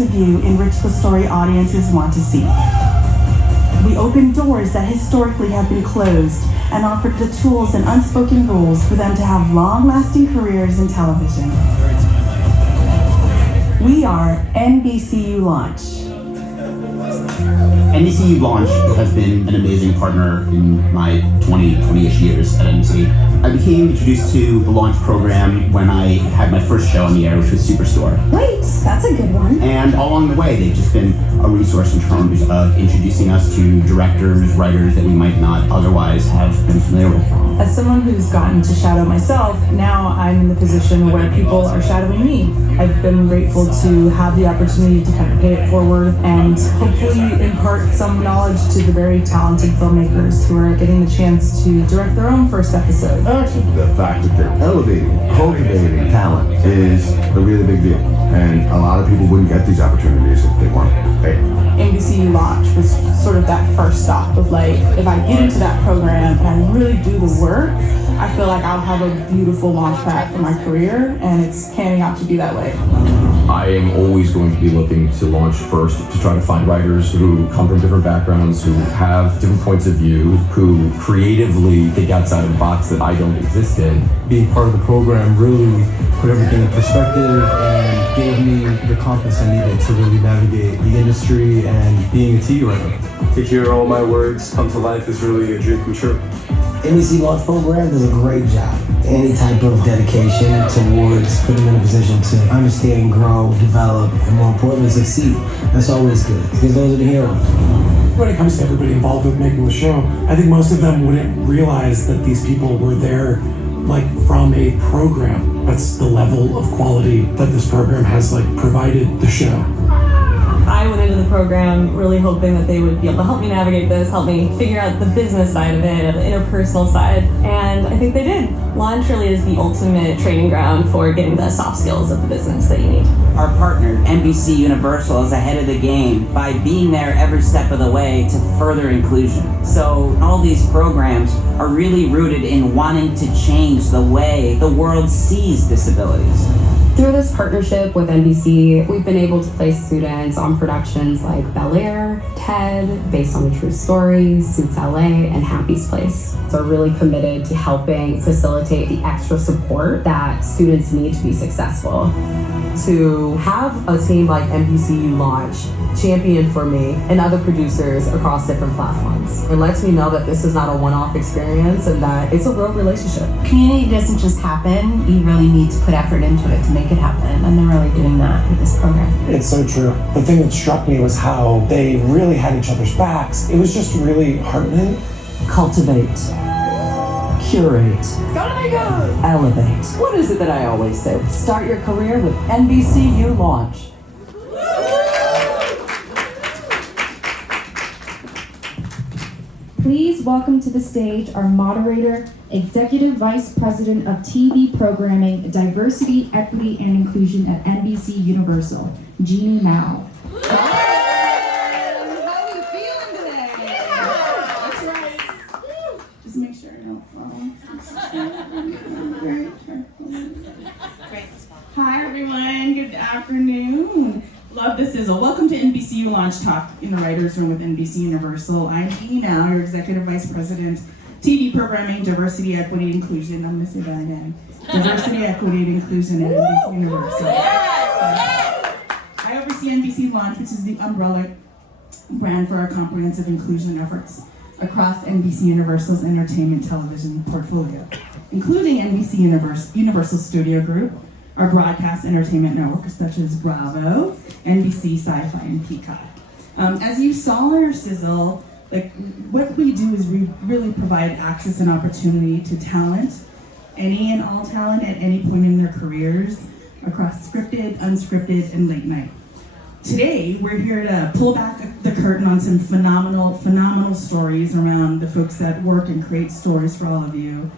of view enrich the story audiences want to see. We open doors that historically have been closed and offered the tools and unspoken rules for them to have long-lasting careers in television. We are NBCU LAUNCH. NBCU LAUNCH has been an amazing partner in my 20-ish years at NBC. I became introduced to the LAUNCH program when I had my first show on the air, which was Superstore. Wait, that's a good one. And all along the way, they've just been a resource in terms of introducing us to directors, writers that we might not otherwise have been familiar with. As someone who's gotten to shadow myself, now I'm in the position where people are shadowing me. I've been grateful to have the opportunity to kind of pay it forward and hopefully impart some knowledge to the very talented filmmakers who are getting the chance to direct their own first episode. Actually, the fact that they're elevating, cultivating talent is a really big deal. And a lot of people wouldn't get these opportunities if they weren't paid. NBCU LAUNCH was sort of that first stop of like, if I get into that program and I really do the work, I feel like I'll have a beautiful launch pad for my career, and it's panning out to be that way. I am always going to be looking to launch first to try to find writers who come from different backgrounds, who have different points of view, who creatively think outside of the box that I don't exist in. Being part of the program really put everything in perspective and gave me the confidence I needed to really navigate the industry and being a TV writer. To hear all my words come to life is really a dream come true. NBC Launch program does a great job. Any type of dedication towards putting them in a position to understand, grow, develop, and more importantly, succeed. That's always good, because those are the heroes. When it comes to everybody involved with making the show, I think most of them wouldn't realize that these people were there like from a program. That's the level of quality that this program has like provided the show. I went into the program really hoping that they would be able to help me navigate this, help me figure out the business side of it, the interpersonal side, and I think they did. Launch really is the ultimate training ground for getting the soft skills of the business that you need. Our partner, NBCUniversal, is ahead of the game by being there every step of the way to further inclusion. So all these programs are really rooted in wanting to change the way the world sees disabilities. Through this partnership with NBC, we've been able to place students on productions like Bel Air, Ted, based on a true story, Suits LA, and Happy's Place. So we're really committed to helping facilitate the extra support that students need to be successful. To have a team like NBCU LAUNCH champion for me and other producers across different platforms. It lets me know that this is not a one-off experience and that it's a real relationship. Community doesn't just happen, you really need to put effort into it to make it happen, and they're really doing that with this program. It's so true. The thing that struck me was how they really had each other's backs. It was just really heartening. Cultivate. Curate. Elevate. What is it that I always say? Start your career with NBCU LAUNCH. Please welcome to the stage our moderator, Executive Vice President of TV Programming, Diversity, Equity, and Inclusion at NBCUniversal, Jeanne Mau. Make sure I don't fall. Hi everyone, good afternoon. Love the sizzle. Welcome to NBCU Launch Talk in the Writers Room with NBCUniversal. I'm Jeanne Mau, your Executive Vice President, TV Programming, Diversity, Equity, Inclusion. I'm gonna say that again. Diversity, Equity, and Inclusion at NBCUniversal. I oversee NBC Launch, which is the umbrella brand for our comprehensive inclusion efforts across NBCUniversal's entertainment television portfolio, including NBCUniversal Studio Group, our broadcast entertainment networks such as Bravo, NBC, Sci-Fi, and Peacock. As you saw in our sizzle, what we do is we really provide access and opportunity to talent, any and all talent at any point in their careers, across scripted, unscripted, and late night. Today, we're here to pull back the curtain on some phenomenal stories around the folks that work and create stories for all of you.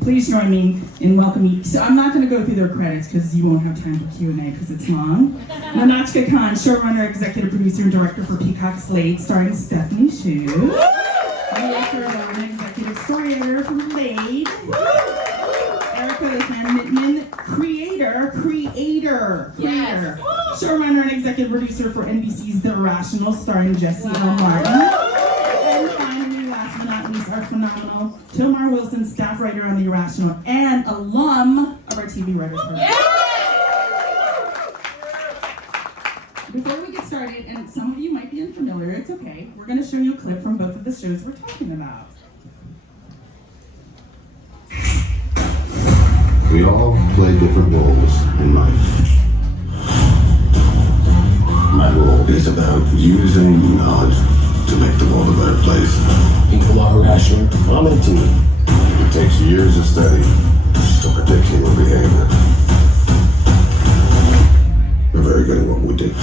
Please join me in welcoming, so I'm not going to go through their credits because you won't have time for Q&A because it's long. Nahnatchka Khan, showrunner, executive producer, and director for Peacock Slate, starring Stephanie Shu. Ria Sardana, executive story editor for Blade. Arika, Lisanne, Mittman, creator our creator, showrunner and executive producer for NBC's The Irrational, starring Jesse L. Martin. And finally, last but not least, our phenomenal Tommar Wilson, staff writer on The Irrational and alum of our TV Writers Program. Before we get started, and some of you might be unfamiliar, it's okay, we're going to show you a clip from both of the shows we're talking about. We all play different roles in life. My role is about using knowledge to make the world a better place. People are irrational. I'm into it. It takes years of study to predict human behavior. We're very good at what we do.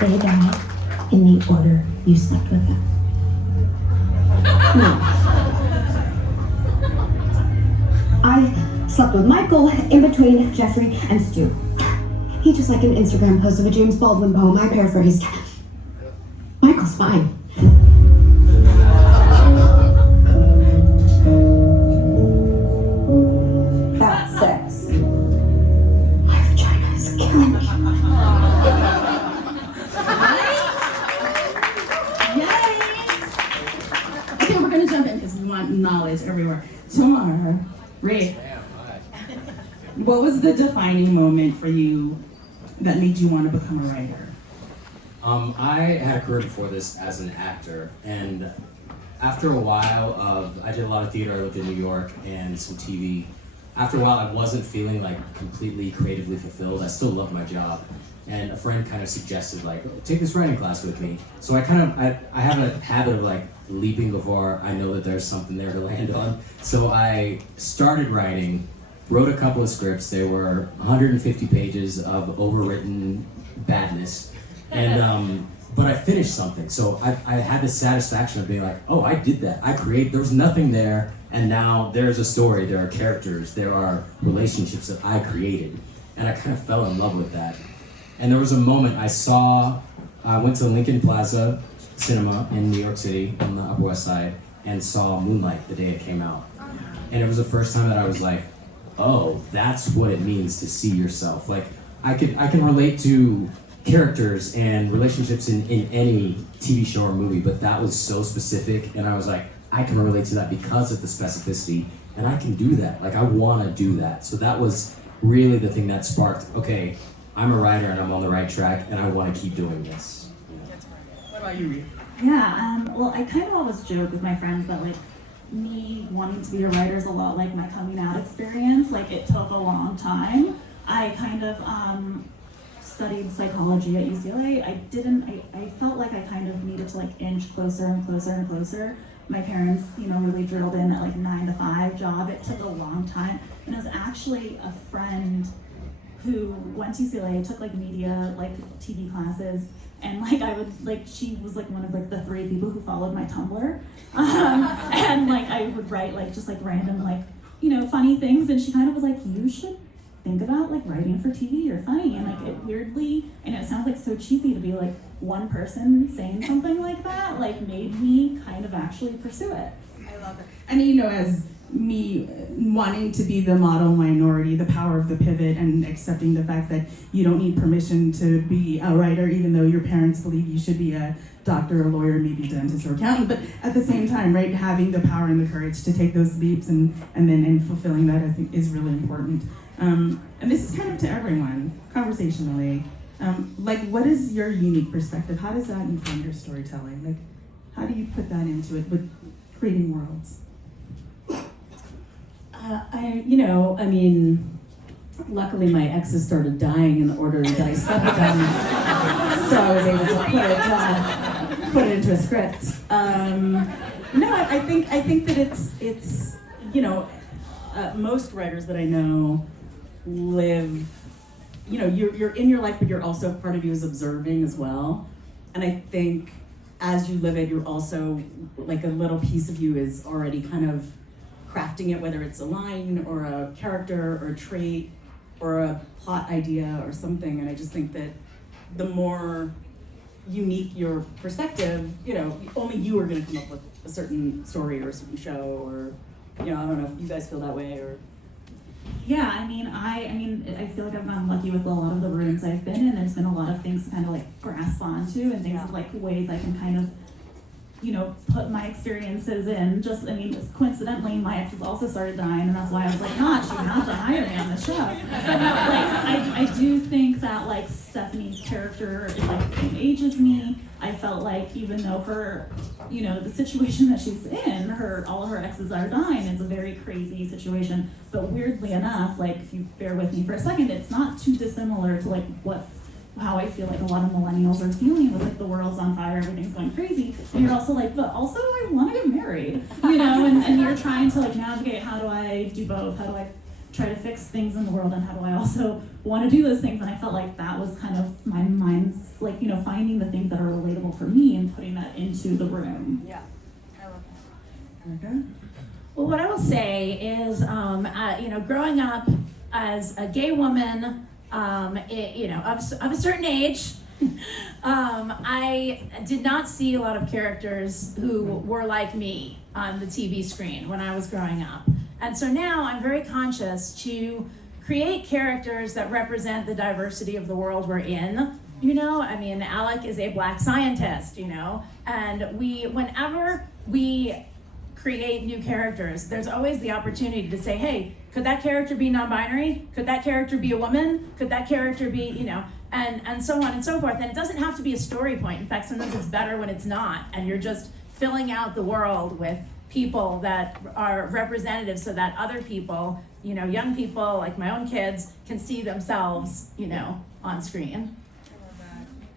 They died in the order you slept with them. No. I slept with Michael in between Jeffrey and Stu. He just like an Instagram post of a James Baldwin poem. I paraphrased. Michael's fine. That's sex. My vagina is killing me. Okay, we're gonna jump in because we want knowledge everywhere. Tommar, Ria, what was the defining moment for you that made you want to become a writer? I had a career before this as an actor, and after a while I did a lot of theater. I lived in New York and some TV. After a while, I wasn't feeling like completely creatively fulfilled. I still loved my job, and a friend kind of suggested like, take this writing class with me. So I have a habit of like leaping before I know that there's something there to land on. So I started writing, wrote a couple of scripts. They were 150 pages of overwritten badness, and but I finished something. So I had the satisfaction of being like, oh, I did that. There was nothing there, and now there's a story, there are characters, there are relationships that I created, and I kind of fell in love with that. And there was a moment I went to Lincoln Plaza Cinema in New York City on the Upper West Side and saw Moonlight the day it came out. And it was the first time that I was like, oh, that's what it means to see yourself. Like, I can relate to characters and relationships in any TV show or movie, but that was so specific, and I was like, I can relate to that because of the specificity, and I can do that. Like, I want to do that. So that was really the thing that sparked, okay, I'm a writer and I'm on the right track, and I want to keep doing this. What about you, Ria? Yeah, well, I kind of always joke with my friends that like me wanting to be a writer is a lot like my coming out experience. Like, it took a long time. I kind of studied psychology at UCLA. I felt like I kind of needed to like inch closer and closer and closer. My parents, really drilled in that like 9-to-5 job. It took a long time. And it was actually a friend who went to UCLA, took like media, like TV classes, and she was like one of like the 3 people who followed my Tumblr. And like I would write like just like random like, funny things, and she kind of was like, you should think about like writing for TV, you're funny. And like it weirdly, and it sounds like so cheesy to be like one person saying something like that, like made me kind of actually pursue it. I love it. And as me wanting to be the model minority, the power of the pivot, and accepting the fact that you don't need permission to be a writer, even though your parents believe you should be a doctor, or lawyer, maybe a dentist or accountant, but at the same time, right, having the power and the courage to take those leaps and then fulfilling that, I think, is really important. And this is kind of to everyone, conversationally. Like, what is your unique perspective? How does that inform your storytelling? Like, how do you put that into it with creating worlds? Luckily my exes started dying in the order that I slept with them, so I was able to put it into a script. I think that it's most writers that I know live, you're in your life, but you're also, part of you is observing as well. And I think as you live it, you're also, like, a little piece of you is already kind of crafting it, whether it's a line or a character or a trait or a plot idea or something. And I just think that the more unique your perspective, you know, only you are going to come up with a certain story or a certain show, or, you know, I don't know if you guys feel that way or. Yeah, I mean, I feel like I've gotten lucky with a lot of the rooms I've been in. There's been a lot of things to kind of like grasp onto, and things like ways I can kind of, you know, put my experiences in. Just coincidentally, my ex has also started dying, and that's why I was like, Notch, you have to hire me on the show. But no, like, I do think that like Stephanie's character is like the same age as me. I felt like even though her, you know, the situation that she's in, all of her exes are dying, it's a very crazy situation. But weirdly enough, like if you bear with me for a second, it's not too dissimilar to like how I feel like a lot of millennials are feeling with like the world's on fire, everything's going crazy. And you're also like, but also I want to get married, you know, and you're trying to like navigate, how do I do both? How do I try to fix things in the world, and how do I also want to do those things? And I felt like that was kind of my mind's like, you know, finding the things that are relatable for me and putting that into the room. Yeah, I love that. Arika? Well, what I will say is, you know, growing up as a gay woman, you know, of a certain age, I did not see a lot of characters who were like me on the TV screen when I was growing up. And so now I'm very conscious to create characters that represent the diversity of the world we're in. You know, I mean, Alec is a Black scientist, you know, and whenever we create new characters, there's always the opportunity to say, hey, could that character be non-binary? Could that character be a woman? Could that character be, you know, and so on and so forth. And it doesn't have to be a story point. In fact, sometimes it's better when it's not, and you're just filling out the world with people that are representative so that other people, you know, young people like my own kids can see themselves, you know, on screen.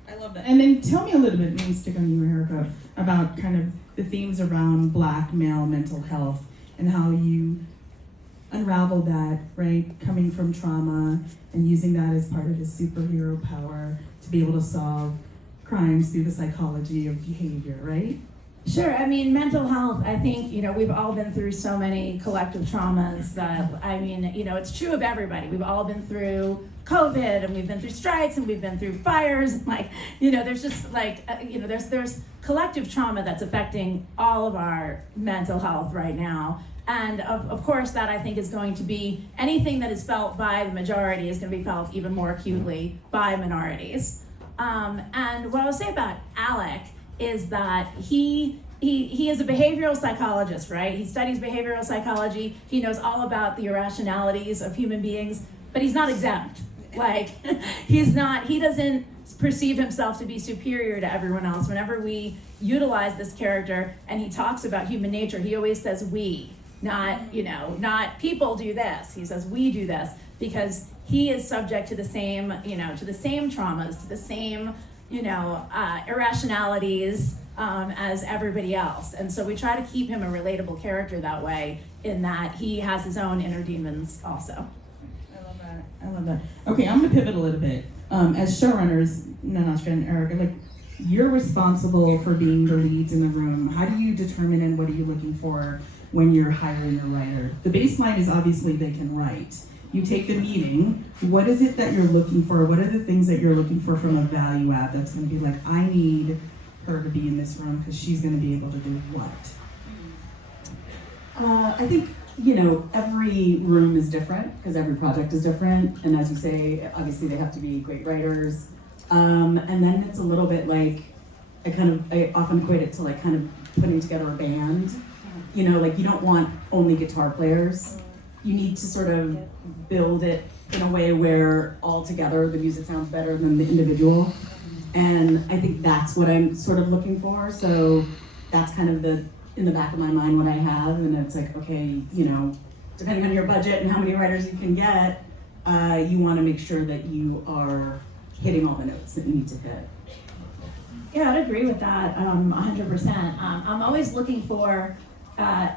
I love that. And then tell me a little bit, maybe stick on you, Arika, about kind of the themes around Black male mental health and how you unravel that, right? Coming from trauma and using that as part of his superhero power to be able to solve crimes through the psychology of behavior, right? Sure. I mean, mental health, I think, you know, we've all been through so many collective traumas that, I mean, you know, it's true of everybody. We've all been through COVID, and we've been through strikes, and we've been through fires. And like, you know, there's just like, you know, there's collective trauma that's affecting all of our mental health right now. And of course, that I think is going to be, anything that is felt by the majority is going to be felt even more acutely by minorities. And what I'll say about Alec is that he is a behavioral psychologist, right? He studies behavioral psychology. He knows all about the irrationalities of human beings, but he's not exempt. Like, he doesn't perceive himself to be superior to everyone else. Whenever we utilize this character and he talks about human nature, he always says we, not, you know, not people do this. He says we do this, because he is subject to the same, you know, to the same traumas, to the same, you know, irrationalities as everybody else. And so we try to keep him a relatable character that way, in that he has his own inner demons also. I love that. Okay, I'm gonna pivot a little bit. As showrunners, Nahnatchka and Arika, like, you're responsible for being the leads in the room. How do you determine and what are you looking for when you're hiring a writer? The baseline is obviously they can write. You take the meeting, what is it that you're looking for? What are the things that you're looking for from a value add that's gonna be like, I need her to be in this room because she's gonna be able to do what? I think, you know, every room is different because every project is different. And as you say, obviously they have to be great writers. And then it's a little bit like, I often equate it to like kind of putting together a band. You know, like you don't want only guitar players. You need to sort of build it in a way where all together the music sounds better than the individual. And I think that's what I'm sort of looking for. So that's kind of in the back of my mind what I have. And it's like, okay, you know, depending on your budget and how many writers you can get, you want to make sure that you are hitting all the notes that you need to hit. Yeah, I'd agree with that 100%. I'm always looking for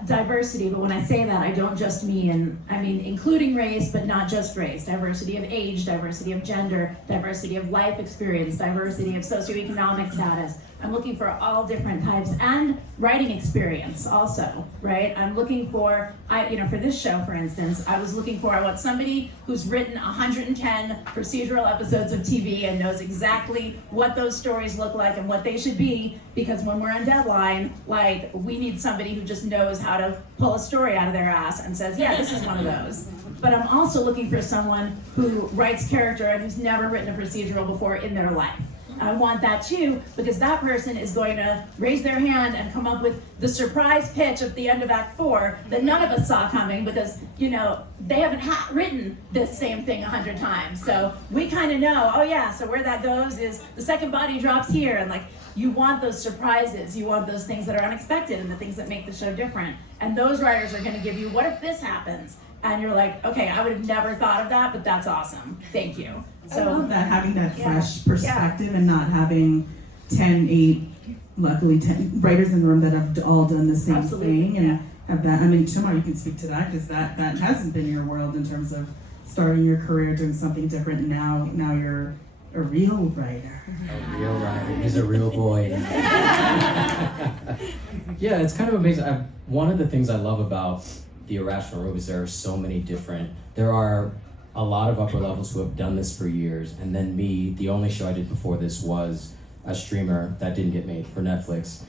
diversity, but when I say that, I don't just mean, I mean including race, but not just race. Diversity of age, diversity of gender, diversity of life experience, diversity of socioeconomic status. I'm looking for all different types and writing experience also, right? I'm looking for, for this show, for instance, I want somebody who's written 110 procedural episodes of TV and knows exactly what those stories look like and what they should be, because when we're on deadline, like, we need somebody who just knows how to pull a story out of their ass and says, yeah, this is one of those. But I'm also looking for someone who writes character and who's never written a procedural before in their life. I want that too, because that person is going to raise their hand and come up with the surprise pitch at the end of Act 4 that none of us saw coming, because, they haven't written this same thing 100 times. So we kind of know, oh yeah, so where that goes is the second body drops here, and like, you want those surprises, you want those things that are unexpected and the things that make the show different. And those writers are going to give you, what if this happens? And you're like, okay, I would have never thought of that, but that's awesome. Thank you. So I love that, having that fresh perspective and not having 10 writers in the room that have all done the same thing and have that. I mean, Tommar, you can speak to that, because that hasn't been your world in terms of starting your career doing something different, and now you're a real writer. A real writer. He's a real boy. Yeah, it's kind of amazing. One of the things I love about the Irrational room is there are a lot of upper levels who have done this for years, and then me, the only show I did before this was a streamer that didn't get made for Netflix.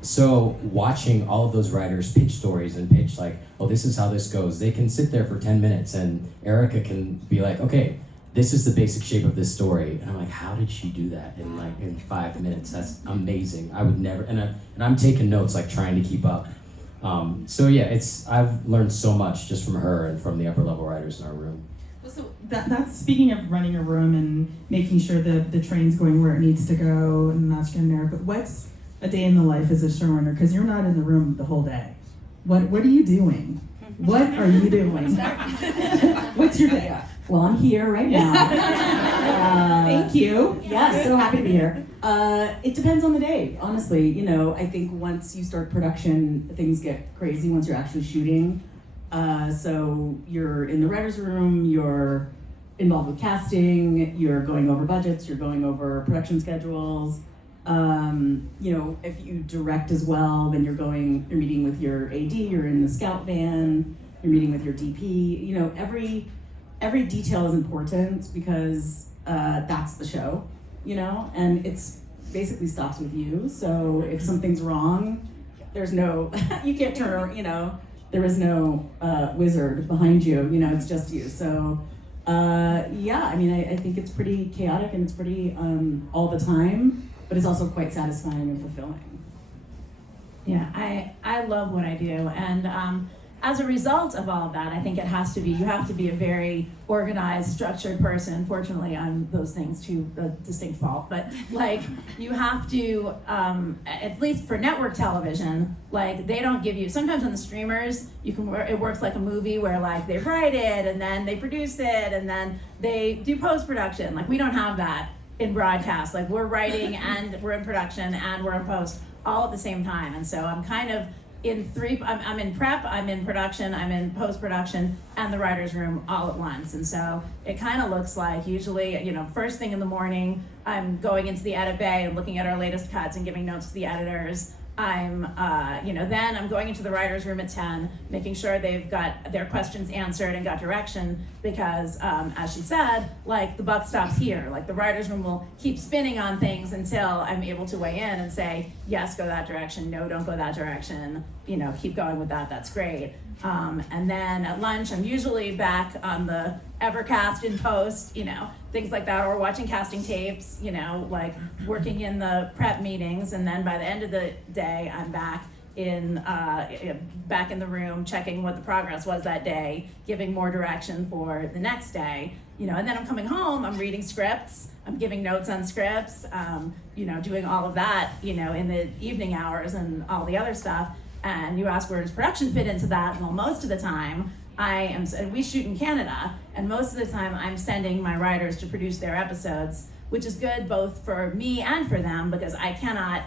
So watching all of those writers pitch stories and pitch like, oh, this is how this goes, they can sit there for 10 minutes and Arika can be like, okay, this is the basic shape of this story. And I'm like, how did she do that in 5 minutes? That's amazing. I would never, and I'm taking notes, like trying to keep up. So yeah, I've learned so much just from her and from the upper level writers in our room. So that's speaking of running a room and making sure the train's going where it needs to go, and Nahnatchka and Arika, what's a day in the life as a showrunner? Because you're not in the room the whole day. What are you doing? What are you doing? What's your day? Well, I'm here right now. Thank you. Yeah, so happy to be here. It depends on the day, honestly. I think once you start production, things get crazy once you're actually shooting. So you're in the writer's room, you're involved with casting, you're going over budgets, you're going over production schedules. If you direct as well, then you're meeting with your AD, you're in the scout van, you're meeting with your DP. Every detail is important, because that's the show, and it's basically stops with you. So if something's wrong, there's no, you can't turn, there is no wizard behind you, it's just you. So I think it's pretty chaotic and it's pretty all the time, but it's also quite satisfying and fulfilling. Yeah, I love what I do, and as a result of all of that, I think you have to be a very organized, structured person. Fortunately, I'm those things to a distinct fault, but you have to, at least for network television, they don't give you, sometimes on the streamers, it works like a movie where they write it and then they produce it and then they do post-production. We don't have that in broadcast. We're writing and we're in production and we're in post all at the same time. And so I'm kind of I'm in prep, I'm in production, I'm in post-production, and the writer's room all at once. And so it kind of looks like usually, first thing in the morning, I'm going into the edit bay and looking at our latest cuts and giving notes to the editors. Then I'm going into the writer's room at 10, making sure they've got their questions answered and got direction, because as she said, the buck stops here. The writer's room will keep spinning on things until I'm able to weigh in and say, yes, go that direction, no, don't go that direction, keep going with that, that's great. And then at lunch, I'm usually back on the Evercast in post, things like that, or watching casting tapes, working in the prep meetings. And then by the end of the day, I'm back in the room, checking what the progress was that day, giving more direction for the next day, and then I'm coming home, I'm reading scripts, I'm giving notes on scripts, doing all of that, in the evening hours and all the other stuff. And you ask, where does production fit into that? Well, most of the time, we shoot in Canada, and most of the time I'm sending my writers to produce their episodes, which is good both for me and for them, because I cannot,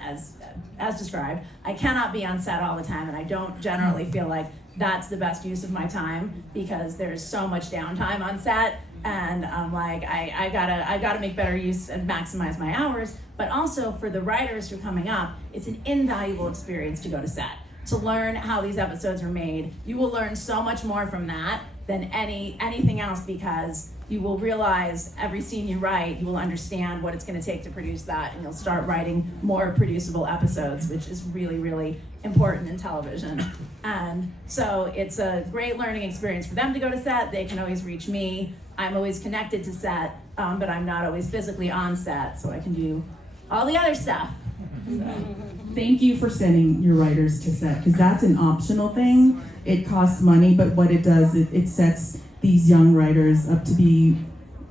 as described, I cannot be on set all the time, and I don't generally feel like that's the best use of my time because there's so much downtime on set, and I'm like, I gotta make better use and maximize my hours. But also for the writers who are coming up, it's an invaluable experience to go to set, to learn how these episodes are made. You will learn so much more from that than anything else, because you will realize every scene you write, you will understand what it's going to take to produce that, and you'll start writing more producible episodes, which is really, really important in television. And so it's a great learning experience for them to go to set. They can always reach me. I'm always connected to set, but I'm not always physically on set, so I can do all the other stuff. Thank you for sending your writers to set, because that's an optional thing. It costs money, but what it does, it sets these young writers up to be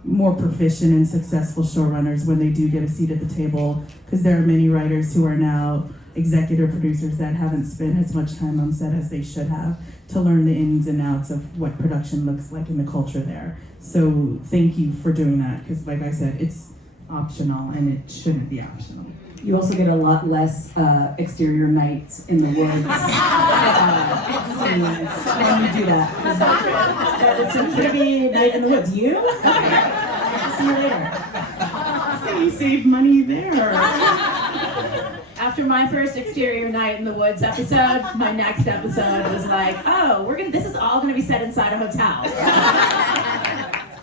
more proficient and successful showrunners when they do get a seat at the table, because there are many writers who are now executive producers that haven't spent as much time on set as they should have to learn the ins and outs of what production looks like and the culture there. So thank you for doing that, because like I said, it's optional and it shouldn't be optional. You also get a lot less exterior nights in the woods when you do that. It's going to be night in the woods. You? See you later. So you save money there. After my first exterior night in the woods episode, my next episode was like, oh, this is all gonna be set inside a hotel.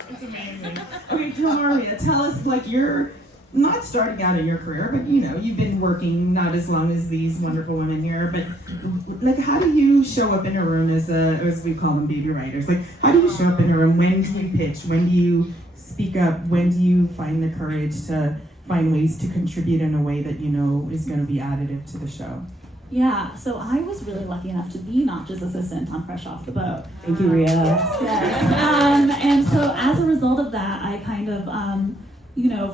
It's amazing. Okay, Tommar, tell us, like, you're not starting out in your career, but you've been working not as long as these wonderful women here, but like, how do you show up in a room as we call them, baby writers? Like, how do you show up in a room? When do you pitch? When do you speak up? When do you find the courage to find ways to contribute in a way that is going to be additive to the show? Yeah, so I was really lucky enough to be Notch's assistant on Fresh Off the Boat. Thank you, Ria. Yes. And so as a result of that, I kind of,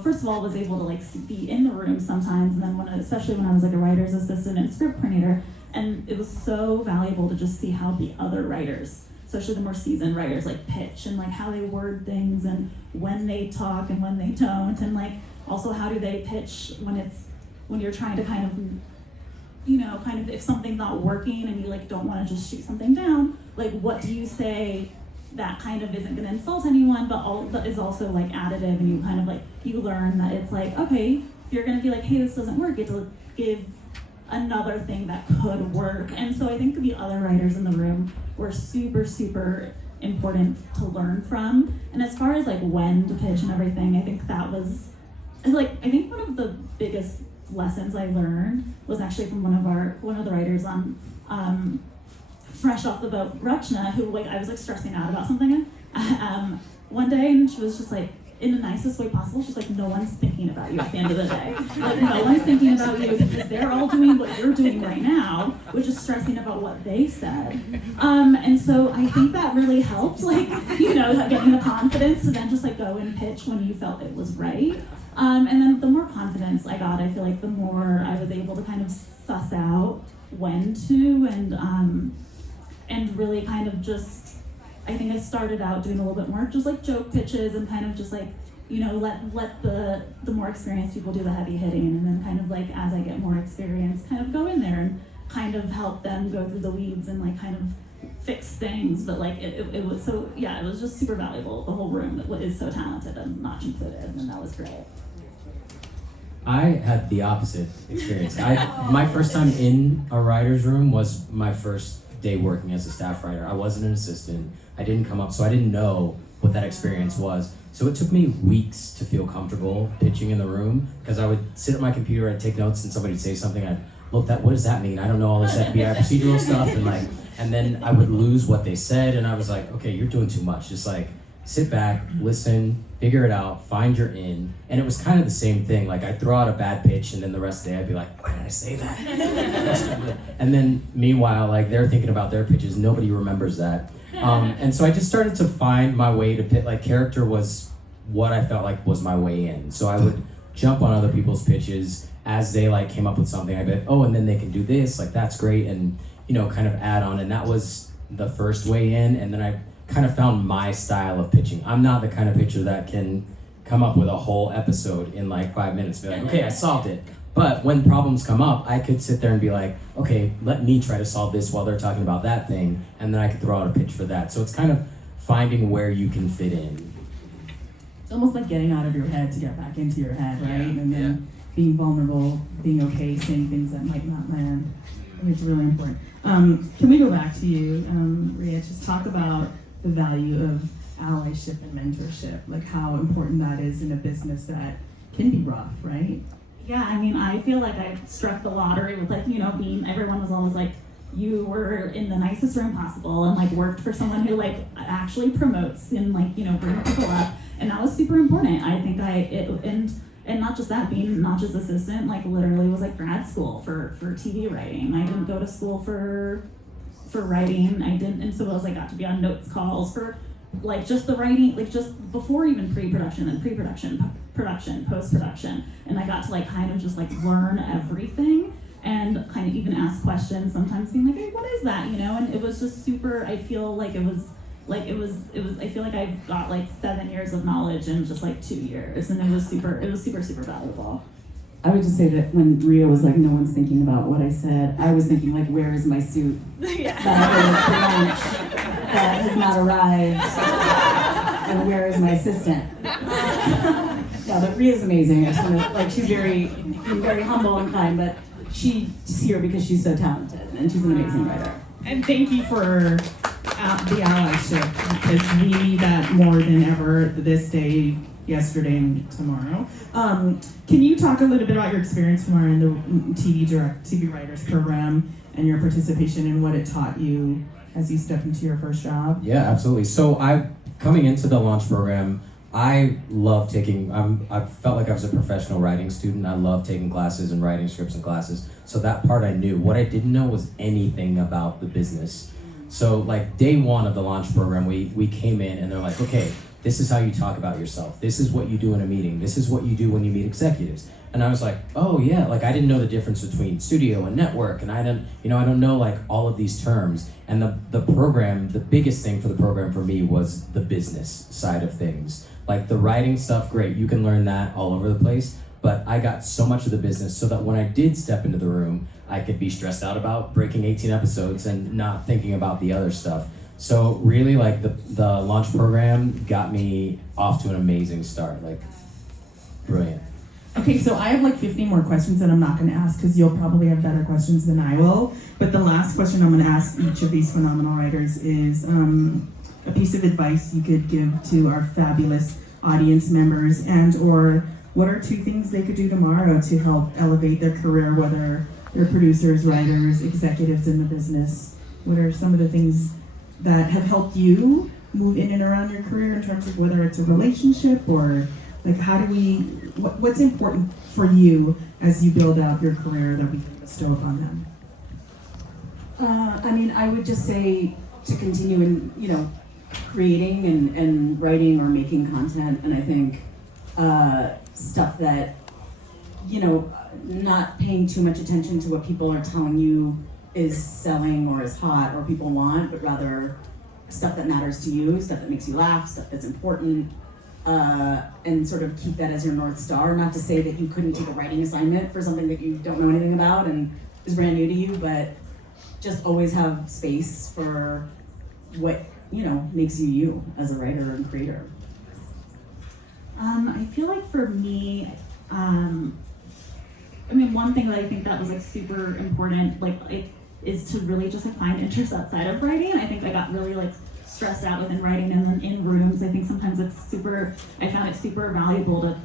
first of all, was able to be in the room sometimes, and then especially when I was like a writer's assistant and script coordinator, and it was so valuable to just see how the other writers, especially the more seasoned writers, pitch and how they word things and when they talk and when they don't, and also how do they pitch when you're trying to kind of if something's not working and you don't want to just shoot something down, what do you say that kind of isn't going to insult anyone, but is also additive, and you kind of you learn that it's okay, if you're going to be hey, this doesn't work, you have to give another thing that could work. And so I think the other writers in the room were super, super important to learn from. And as far as when to pitch and everything, I think that was I think one of the biggest lessons I learned was actually from one of the writers on Fresh Off the Boat, Rachna, who I was stressing out about something one day, and she was just in the nicest way possible, she's no one's thinking about you at the end of the day. No one's thinking about you because they're all doing what you're doing right now, which is stressing about what they said. And so I think that really helped, getting the confidence to then just go and pitch when you felt it was right. And then the more confidence I got, I feel the more I was able to kind of suss out when to, and really kind of just, I think I started out doing a little bit more just joke pitches and kind of just let the more experienced people do the heavy hitting, and then kind of as I get more experience, kind of go in there and kind of help them go through the weeds and kind of fix things. But it was so, yeah, it was just super valuable. The whole room is so talented, and Notch included, and that was great. I had the opposite experience. My first time in a writer's room was my first day working as a staff writer. I wasn't an assistant. I didn't come up, so I didn't know what that experience was. So it took me weeks to feel comfortable pitching in the room, because I would sit at my computer, I'd take notes, and somebody'd say something, I'd look at, what does that mean? I don't know all this FBI procedural stuff, and then I would lose what they said, and I was like, okay, you're doing too much. Just sit back, listen, figure it out, find your in. And it was kind of the same thing. I'd throw out a bad pitch, and then the rest of the day I'd be like, why did I say that? And then meanwhile, they're thinking about their pitches, nobody remembers that. And so I just started to find my way to pitch. Character was what I felt was my way in. So I would jump on other people's pitches as they came up with something. I'd be oh, and then they can do this, that's great, and kind of add on. And that was the first way in, and then I kind of found my style of pitching. I'm not the kind of pitcher that can come up with a whole episode in 5 minutes, be okay, I solved it. But when problems come up, I could sit there and be like, okay, let me try to solve this while they're talking about that thing, and then I could throw out a pitch for that. So it's kind of finding where you can fit in. It's almost like getting out of your head to get back into your head, right? And then being vulnerable, being okay, saying things that might not land. I think it's really important. Can we go back to you, Ria, just talk about the value of allyship and mentorship, like how important that is in a business that can be rough, right? Yeah, I mean, I feel like I struck the lottery with like, everyone was always like, you were in the nicest room possible and like worked for someone who like actually promotes and like, bring people up. And that was super important. I think and not just that, being Nahnatchka's assistant, like literally was like grad school for TV writing. I didn't go to school for writing. And so I was like, got to be on notes calls for like just the writing, like just before even pre-production and pre-production, production, post-production. And I got to like kind of just like learn everything and kind of even ask questions, sometimes being like, hey, what is that? And it was just super, I feel like it was, I feel like I got like 7 years of knowledge in just like 2 years. And it was super, super valuable. I would just say that when Ria was like, no one's thinking about what I said, I was thinking like, where is my suit that I ordered for lunch that has not arrived? And where is my assistant? Yeah, but Ria's amazing. I just want to, like, she's very humble and kind, but she's here because she's so talented and she's an amazing writer. And thank you for the allyship, because we need that more than ever this day, yesterday, and tomorrow. Can you talk a little bit about your experience, Tommar, in the TV Writers Program and your participation and what it taught you as you stepped into your first job? Yeah, absolutely. So coming into the launch program, I love I felt like I was a professional writing student. I love taking classes and writing scripts and classes. So that part I knew. What I didn't know was anything about the business. So like day one of the launch program, we came in and they're like, okay, this is how you talk about yourself. This is what you do in a meeting. This is what you do when you meet executives. And I was like, oh yeah, like I didn't know the difference between studio and network, and I don't know like all of these terms. And the program, the biggest thing for the program for me was the business side of things. Like the writing stuff, great, you can learn that all over the place, but I got so much of the business so that when I did step into the room, I could be stressed out about breaking 18 episodes and not thinking about the other stuff. So really like the launch program got me off to an amazing start, like brilliant. Okay, so I have like 15 more questions that I'm not going to ask because you'll probably have better questions than I will. But the last question I'm going to ask each of these phenomenal writers is a piece of advice you could give to our fabulous audience members, and or what are 2 things they could do tomorrow to help elevate their career, whether they're producers, writers, executives in the business. What are some of the things that have helped you move in and around your career in terms of whether it's a relationship or like what's important for you as you build out your career that we can bestow upon them? I mean, I would just say to continue in, creating and writing or making content. And I think stuff that, not paying too much attention to what people are telling you is selling or is hot or people want, but rather stuff that matters to you, stuff that makes you laugh, stuff that's important. And sort of keep that as your North Star. Not to say that you couldn't take a writing assignment for something that you don't know anything about and is brand new to you, but just always have space for what, makes you as a writer and creator. I feel like for me, one thing that I think that was like super important, is to really just like find interest outside of writing. I think I got really like stressed out within writing and then in rooms. I think sometimes I found it super valuable to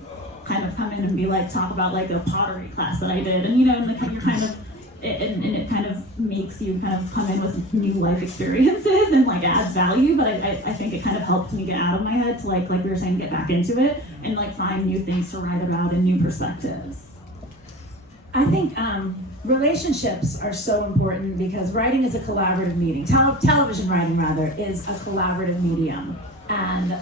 kind of come in and be like, talk about like a pottery class that I did. And you're kind of, and it kind of makes you kind of come in with new life experiences and like adds value. But I think it kind of helped me get out of my head to like we were saying, get back into it and like find new things to write about and new perspectives. I think relationships are so important because writing is a collaborative medium. Television writing, rather, is a collaborative medium. And,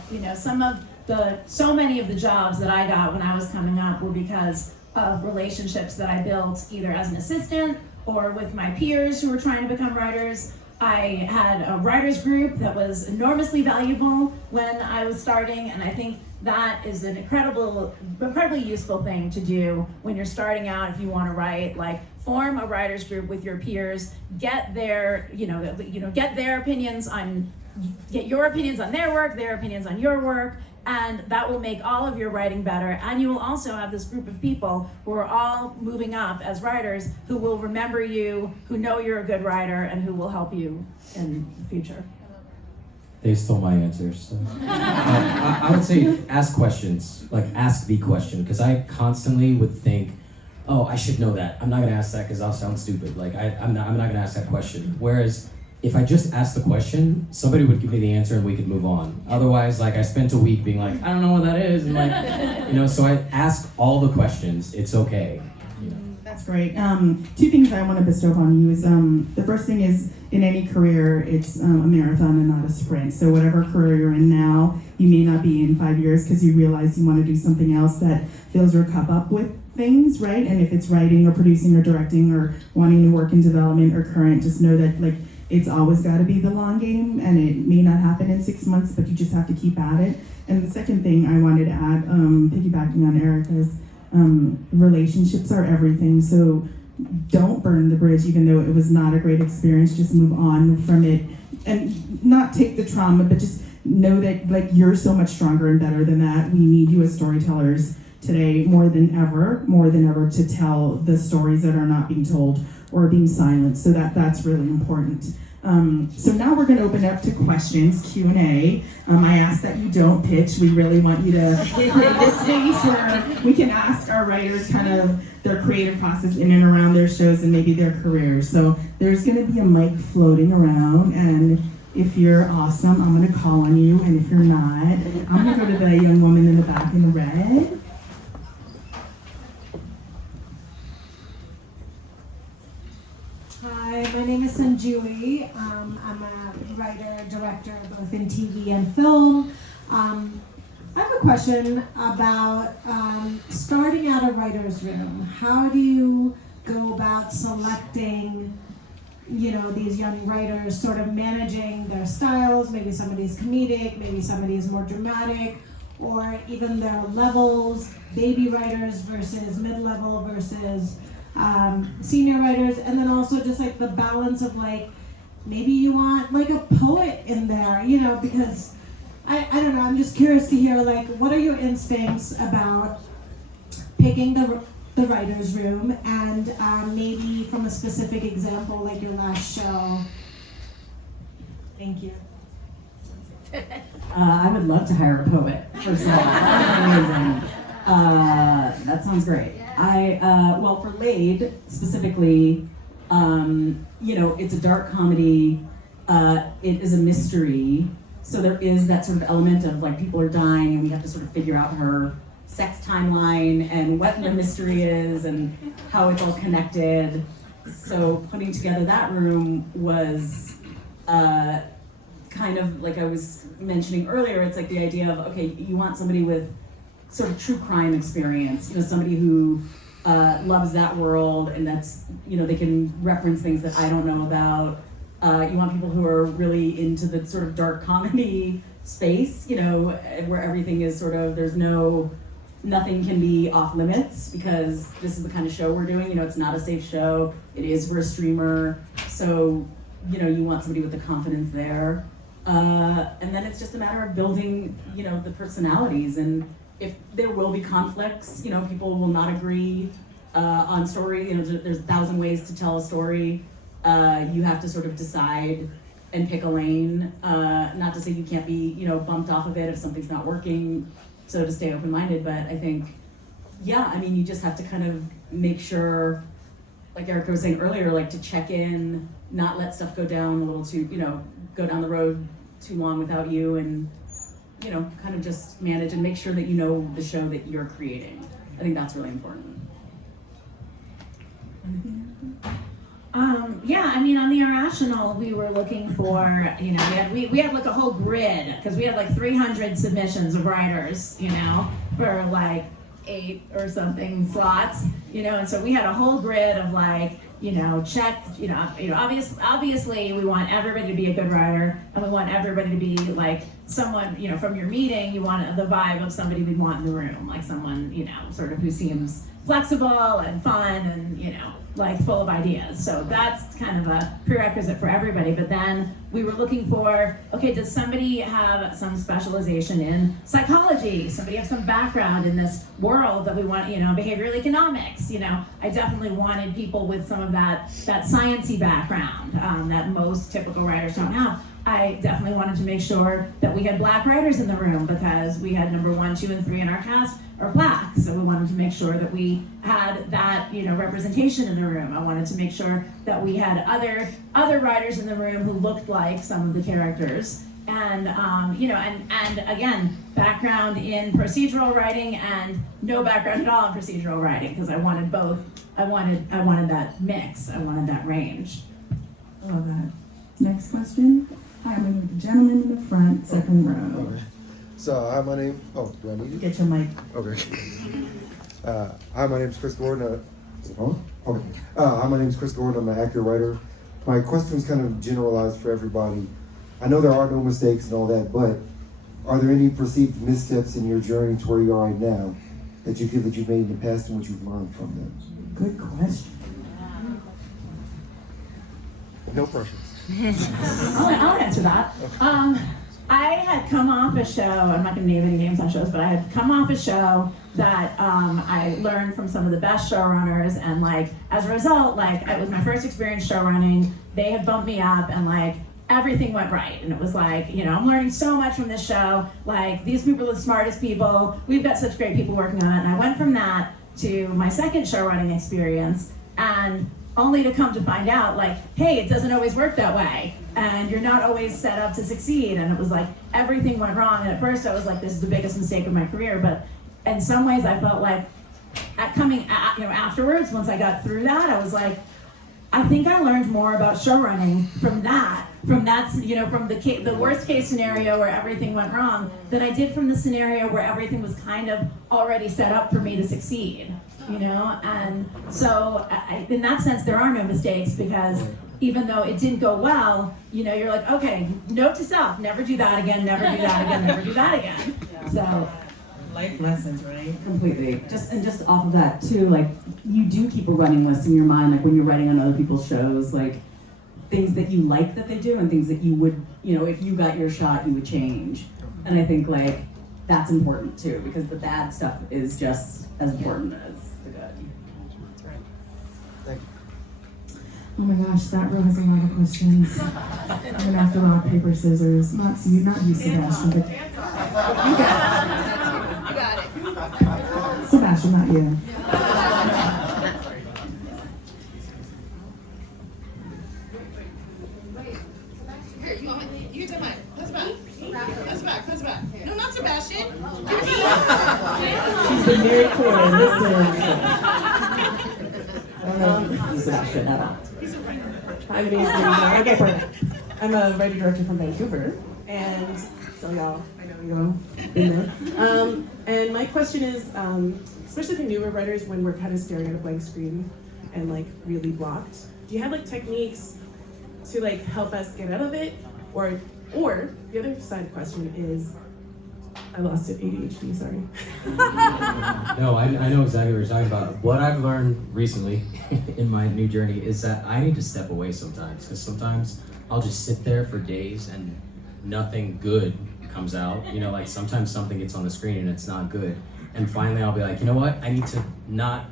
so many of the jobs that I got when I was coming up were because of relationships that I built either as an assistant or with my peers who were trying to become writers. I had a writers group that was enormously valuable when I was starting, and I think that is an incredibly useful thing to do when you're starting out. If you want to write, like, form a writers group with your peers, get their opinions on, get your opinions on their work, their opinions on your work, and that will make all of your writing better. And you will also have this group of people who are all moving up as writers who will remember you, who know you're a good writer, and who will help you in the future. They stole my answers. So. I would say ask questions, like ask the question, because I constantly would think, oh, I should know that. I'm not gonna ask that because I'll sound stupid. Like I'm not gonna ask that question. Whereas if I just asked the question, somebody would give me the answer and we could move on. Otherwise, like I spent a week being like, I don't know what that is, and like, so I ask all the questions. It's okay. That's great. Two things I want to bestow upon you is the first thing is, in any career, it's a marathon and not a sprint. So whatever career you're in now, you may not be in 5 years because you realize you want to do something else that fills your cup up with things, right? And if it's writing or producing or directing or wanting to work in development or current, just know that like it's always got to be the long game, and it may not happen in 6 months, but you just have to keep at it. And the second thing I wanted to add, piggybacking on Arika's, relationships are everything. So don't burn the bridge, even though it was not a great experience. Just move on from it and not take the trauma, but just know that like you're so much stronger and better than that. We need you as storytellers today more than ever to tell the stories that are not being told or being silenced. So that's really important. So now we're going to open up to questions, Q&A. I ask that you don't pitch. We really want you to create this space where we can ask our writers kind of their creative process in and around their shows and maybe their careers. So there's going to be a mic floating around, and if you're awesome, I'm going to call on you, and if you're not, I'm going to go to the young woman in the back in the red. Hi, my name is Sanjui. I'm a writer, director, both in TV and film. I have a question about starting out a writer's room. How do you go about selecting, these young writers, sort of managing their styles? Maybe somebody's comedic, maybe somebody is more dramatic, or even their levels, baby writers versus mid-level versus senior writers, and then also just like the balance of like maybe you want like a poet in there, because I don't know, I'm just curious to hear like what are your instincts about picking the writer's room, and maybe from a specific example like your last show. Thank you. I would love to hire a poet, first of all. Amazing. That sounds great. Well, for Laid specifically, it's a dark comedy. It is a mystery. So there is that sort of element of like people are dying and we have to sort of figure out her sex timeline and what the mystery is and how it's all connected. So putting together that room was kind of like I was mentioning earlier, it's like the idea of, okay, you want somebody with sort of true crime experience, somebody who loves that world and that's, they can reference things that I don't know about. You want people who are really into the sort of dark comedy space, where everything is sort of, nothing can be off limits because this is the kind of show we're doing. It's not a safe show. It is for a streamer. So, you want somebody with the confidence there. And then it's just a matter of building, the personalities. And if there will be conflicts, people will not agree on story. There's 1,000 ways to tell a story. You have to sort of decide and pick a lane. Not to say you can't be, bumped off of it if something's not working. So to stay open-minded, but I think, you just have to kind of make sure, like Arika was saying earlier, like to check in, not let stuff go down a little too, go down the road too long without you, and kind of just manage and make sure that you know the show that you're creating. I think that's really important. On the Irrational, we were looking for, we had like a whole grid, because we had like 300 submissions of writers, for like 8 or something slots, and so we had a whole grid of like, check, obviously we want everybody to be a good writer, and we want everybody to be like someone, from your meeting, you want the vibe of somebody we want in the room, like someone, sort of who seems flexible and fun and, like full of ideas. So that's kind of a prerequisite for everybody. But then we were looking for, okay, does somebody have some specialization in psychology? Somebody have some background in this world that we want, behavioral economics? I definitely wanted people with some of that sciencey background that most typical writers don't have. I definitely wanted to make sure that we had Black writers in the room because we had number 1, 2, and 3 in our cast are Black. So we wanted to make sure that we had that, representation in the room. I wanted to make sure that we had other writers in the room who looked like some of the characters. And, and again, background in procedural writing and no background at all in procedural writing because I wanted both. I wanted that mix. I wanted that range. I love that. Next question. Hi, I'm with the gentleman in the front, second row. Okay. So, hi, my name. Oh, do I need you? Get your mic. Okay. Hi, my name is Chris Gordon. Is it on? Okay. Hi, my name is Chris Gordon. I'm an actor writer. My question is kind of generalized for everybody. I know there are no mistakes and all that, but are there any perceived missteps in your journey to where you are right now that you feel that you've made in the past and what you've learned from them? Good question. No pressure. I'll answer that. I had come off a show, I'm not going to name any names on shows, but I had come off a show that I learned from some of the best showrunners, and as a result, it was my first experience showrunning. They had bumped me up, and everything went right. And it was I'm learning so much from this show. These people are the smartest people. We've got such great people working on it. And I went from that to my second showrunning experience, and only to come to find out, hey, it doesn't always work that way. And you're not always set up to succeed. And it was everything went wrong. And at first I was this is the biggest mistake of my career. But in some ways I felt afterwards, once I got through that, I was I think I learned more about showrunning from that, from the worst case scenario where everything went wrong than I did from the scenario where everything was kind of already set up for me to succeed. And so in that sense, there are no mistakes because even though it didn't go well, you're okay, note to self, never do that again, never do that again, never do that again. Yeah. So life lessons, right? Completely. Just off of that too, you do keep a running list in your mind, when you're writing on other people's shows, things that you like that they do and things that you would, if you got your shot, you would change. And I think that's important too, because the bad stuff is just as important as the good. That's right. Thank you. Oh my gosh, that row has a lot of questions. I'm gonna have to rock, paper, scissors. Not you, Sebastian, but you got it. Sebastian, not you. Here, you take mine. That's back. No, not Sebastian. She's been very clear. Listen. I don't know if Sebastian at all. Hi, my name is Ria. Okay, perfect. I'm a writer-director from Vancouver, and so y'all, I know you've been there. And my question is, especially for newer writers, when we're kind of staring at a blank screen and really blocked, do you have techniques to help us get out of it, or the other side question is, I lost it, ADHD, sorry. No, I know exactly what you're talking about. What I've learned recently in my new journey is that I need to step away sometimes, because sometimes I'll just sit there for days and nothing good comes out. Sometimes something gets on the screen and it's not good. And finally I'll be you know what? I need to not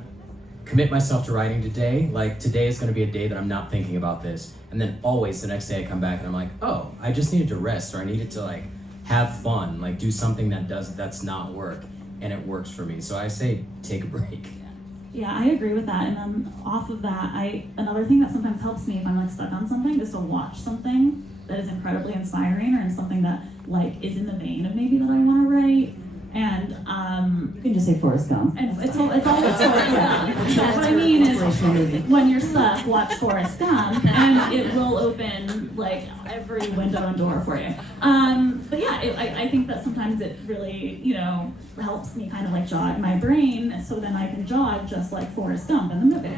commit myself to writing today. Today is gonna be a day that I'm not thinking about this. And then always the next day I come back and I'm oh, I just needed to rest, or I needed to have fun, do something that's not work, and it works for me. So I say take a break. Yeah, I agree with that. And then off of that, another thing that sometimes helps me if I'm stuck on something is to watch something that is incredibly inspiring, or something that is in the vein of maybe that I want to write. And you can just say Forrest Gump. And it's always Forrest Gump. What I mean is, when you're stuck, watch Forrest Gump, and it will open every window and door for you. But yeah, I think that sometimes it really, helps me kind of like jog my brain, so then I can jog just like Forrest Gump in the movie.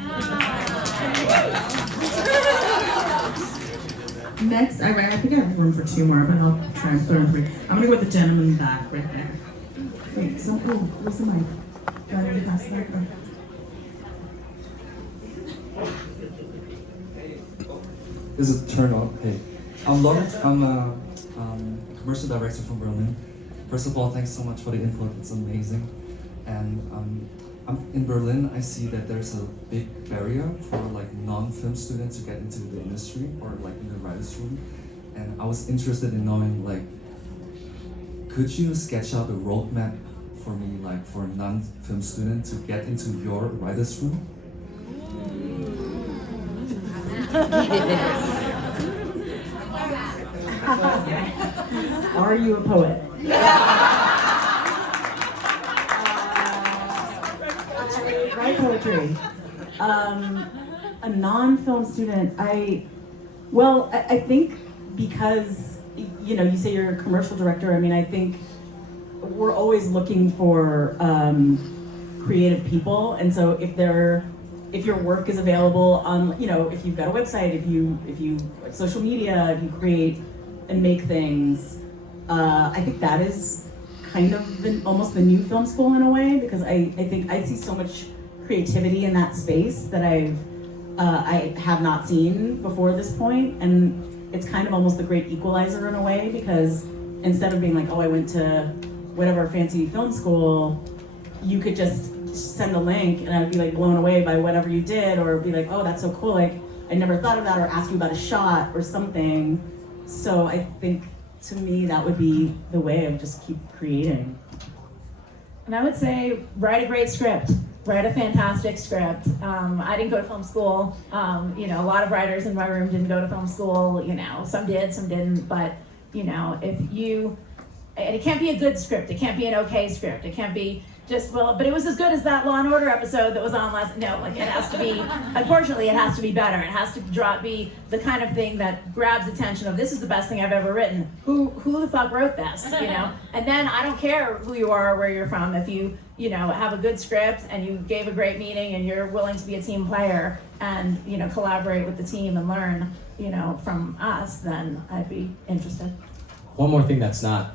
Next, I think I have room for two more, but I'll try and throw in three. I'm gonna go with the gentleman in the back right there. Wait, so, where's the mic? Do I need to pass it back? This is a turn on. Hey, I'm Lauren. I'm a commercial director from Berlin. First of all, thanks so much for the input. It's amazing. And I'm in Berlin. I see that there's a big barrier for like non-film students to get into the industry or like in the writers' room. And I was interested in knowing like, could you sketch out a roadmap for me, like for a non-film student to get into your writers' room? Are you a poet? I write poetry. A non-film student, I think because, you say you're a commercial director, I think we're always looking for creative people, and so if your work is available on, if you've got a website, if you social media, if you create and make things, I think that is kind of almost the new film school in a way, because I think I see so much creativity in that space that I have not seen before this point, and it's kind of almost the great equalizer in a way, because instead of being like, oh, I went to whatever fancy film school, you could just send a link and I'd be like blown away by whatever you did, or be like, oh, that's so cool, like I never thought of that, or ask you about a shot or something. So I think to me that would be the way of just keep creating. And I would say write a great script. Write a fantastic script. I didn't go to film school. A lot of writers in my room didn't go to film school. Some did, some didn't. But and it can't be a good script. It can't be an okay script. It can't be just, but it was as good as that Law and Order episode that was on last. No, like it has to be. Unfortunately, it has to be better. It has to be the kind of thing that grabs attention of, this is the best thing I've ever written. Who the fuck wrote this? And then I don't care who you are or where you're from. If you have a good script and you gave a great meeting and you're willing to be a team player and collaborate with the team and learn from us, then I'd be interested. One more thing that's not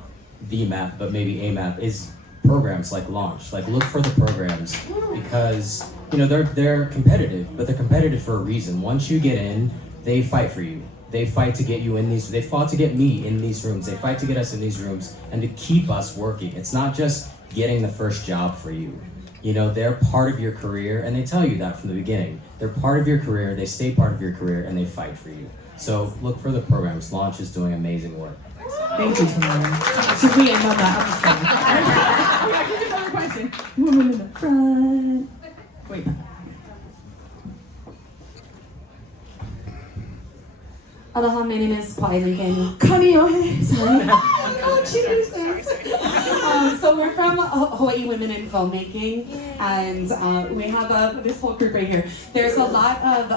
the map, but maybe a map, is programs like Launch. Like, look for the programs, because they're competitive, but they're competitive for a reason. Once you get in, they fight for you. They fight to get you in these. They fought to get me in these rooms. They fight to get us in these rooms and to keep us working. It's not just getting the first job for you. They're part of your career, and they tell you that from the beginning. They're part of your career. They stay part of your career, and they fight for you. So look for the programs. Launch is doing amazing work. Thank you, Tommar. Should we end on that? Here's another question. Woman in the front. Wait. Aloha, my name is Pa'ilikeni. Kaniohe. Sorry. Oh, Jesus. So we're from Hawaii Women in Filmmaking, and we have this whole group right here. There's a lot of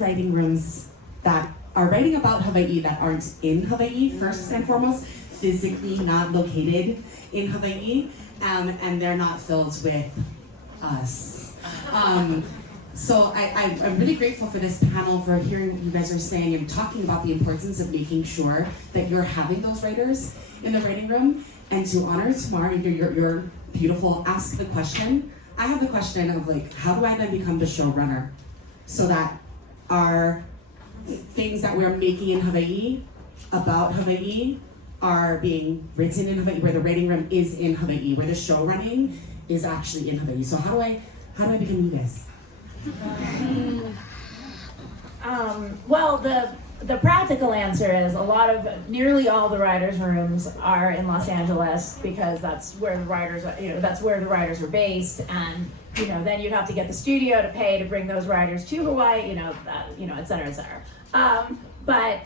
writing rooms that are writing about Hawaii that aren't in Hawaii, first and foremost, physically not located in Hawaii, and they're not filled with us. So I'm really grateful for this panel, for hearing what you guys are saying and talking about the importance of making sure that you're having those writers in the writing room. And to honor Tommar, your beautiful ask the question. I have the question of like, how do I then become the showrunner so that our things that we're making in Hawaii about Hawaii are being written in Hawaii, where the writing room is in Hawaii, where the show running is actually in Hawaii. So how do I become you guys? Well, the practical answer is nearly all the writers' rooms are in Los Angeles, because that's where the writers are, that's where the writers are based, and then you'd have to get the studio to pay to bring those writers to Hawaii, et cetera, et cetera. But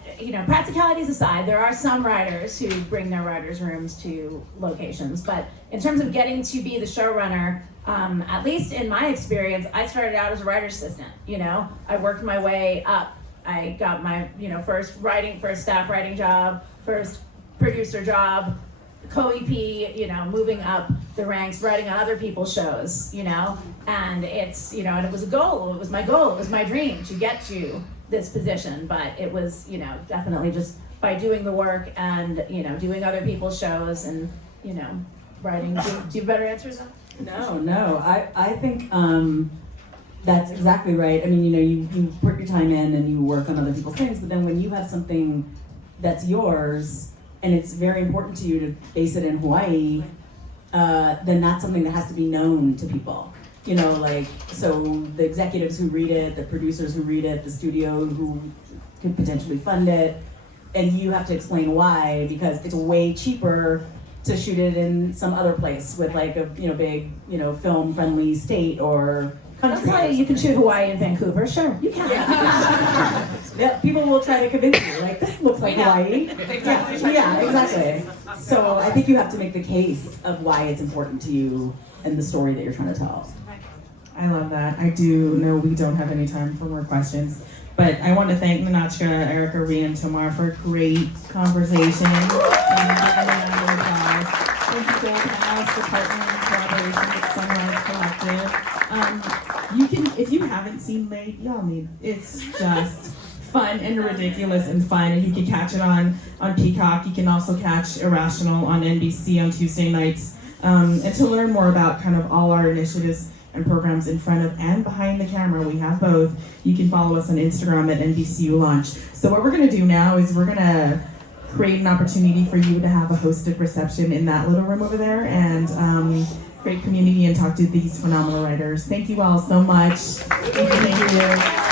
practicalities aside, there are some writers who bring their writers' rooms to locations. But in terms of getting to be the showrunner, at least in my experience, I started out as a writer's assistant. I worked my way up. I got my first staff writing job, first producer job, co-EP, you know, moving up the ranks, writing on other people's shows, you know, and it's, you know, and it was a goal, it was my goal, it was my dream to get to this position, but it was, you know, definitely just by doing the work and, you know, doing other people's shows and, you know, writing. Do you have better answers? No, I think that's exactly right. I mean, you know, you put your time in and you work on other people's things, but then when you have something that's yours and it's very important to you to base it in Hawaii, then that's something that has to be known to people. You know, like, so the executives who read it, the producers who read it, the studio who could potentially fund it, and you have to explain why, because it's way cheaper to shoot it in some other place with like a, you know, big, you know, film friendly state or country. That's why you can shoot Hawaii and Vancouver, sure, you can. Yeah, people will try to convince you, like, this looks like Hawaii. Exactly. Yeah, exactly. So I think you have to make the case of why it's important to you and the story that you're trying to tell. I love that. I do know we don't have any time for more questions, but I want to thank Nahnatchka, Arika, Ria, and Tommar for a great conversation. Thank you to the panelists for partnering in collaboration with Sunrise Collective. You can, if you haven't seen Late, y'all need. It's just fun and ridiculous and fun, and you can catch it on Peacock. You can also catch Irrational on NBC on Tuesday nights. And to learn more about kind of all our initiatives and programs in front of and behind the camera, we have both. You can follow us on Instagram at NBCU LAUNCH. So what we're gonna do now is we're gonna create an opportunity for you to have a hosted reception in that little room over there and create community and talk to these phenomenal writers. Thank you all so much. Thank you.